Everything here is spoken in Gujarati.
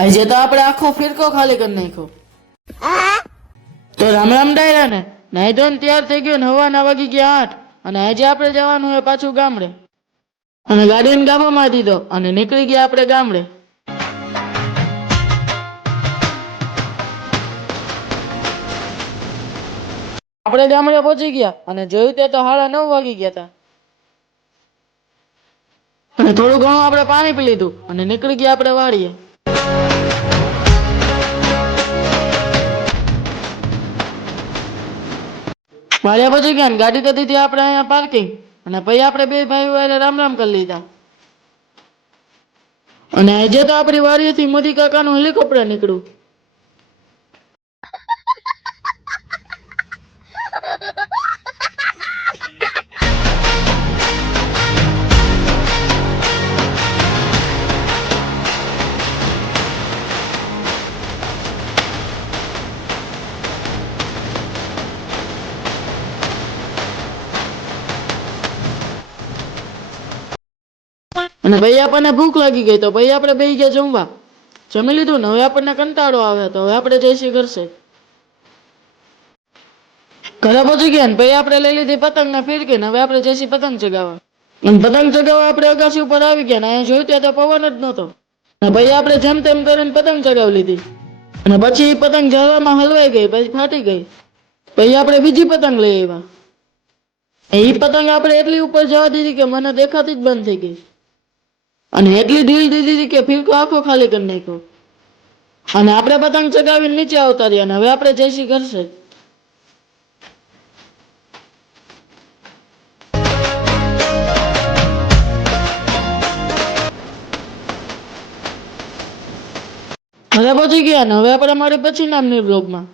આજે તો આપણે આખો ફિરકો ખાલી કરી નાખ્યો. તો રામ રામ ડાયરા ને નાઈ ધોઈને તૈયાર થઈ ગયો ને હવાના વાગી ગયા 8 અને આજે આપણે જવાનું હોય પાછું ગામડે. અને ગાડીને ગામમાં દીધો અને નીકળી ગયા આપણે ગામડે. આપણે ગામડે પહોંચી ગયા અને જોયું તે તો 9:30 વાગી ગયા હતા. અને થોડું ઘણું આપણે પાણી પી લીધું અને નીકળી ગયા આપણે વાડીએ. વાડિયા પછી ગયા ને ગાડી કરી દીધી આપણે અહીંયા પાર્કિંગ અને પછી આપણે બે ભાઈઓ હારે રામ રામ કરી લીધા. અને આજે તો આપણી વાડીએથી મોદી કાકાનું હેલિકોપ્ટર નીકળ્યું. અને ભાઈ આપણને ભૂખ લાગી ગઈ તો ભાઈ આપણે બેસી ગયા જમવા. જમી લીધું ને હવે આપણને કંટાળો આવે તો હવે આપણે જઈશું ઘરસે. ઘરે પહોંચી ગયા ને ભાઈ આપણે લઈ લીધી પતંગ ને ફિરકી ને હવે આપણે જઈશું પતંગ ચગાવવા. અને પતંગ ચગાવવા આપણે અગાસી ઉપર આવી ગયા ને અહીંયા જોયું ત્યાં તો પવન જ નહોતો. અને ભાઈ આપણે જેમ તેમ કરીને પતંગ ચગાવી લીધી. અને પછી પતંગ ઝાડવામાં હલવાઈ ગઈ પછી ફાટી ગઈ. પછી આપણે બીજી પતંગ લઈ આવ્યા. એ પતંગ આપણે એટલી ઉપર જવા દીધી કે મને દેખાતી જ બંધ થઈ ગઈ. અને એટલી ઢીલ દીધી કે ફિરકો આખો ખાલી કરી નાખ્યો. અને આપણે પતંગ ચગાવીને નીચે આવતા રહ્યા અને હવે આપણે જઈશું ઘરસે. ઘરે પહોંચી ગયા ને હવે આપણે મળીએ પછી નામની બ્લોગમાં.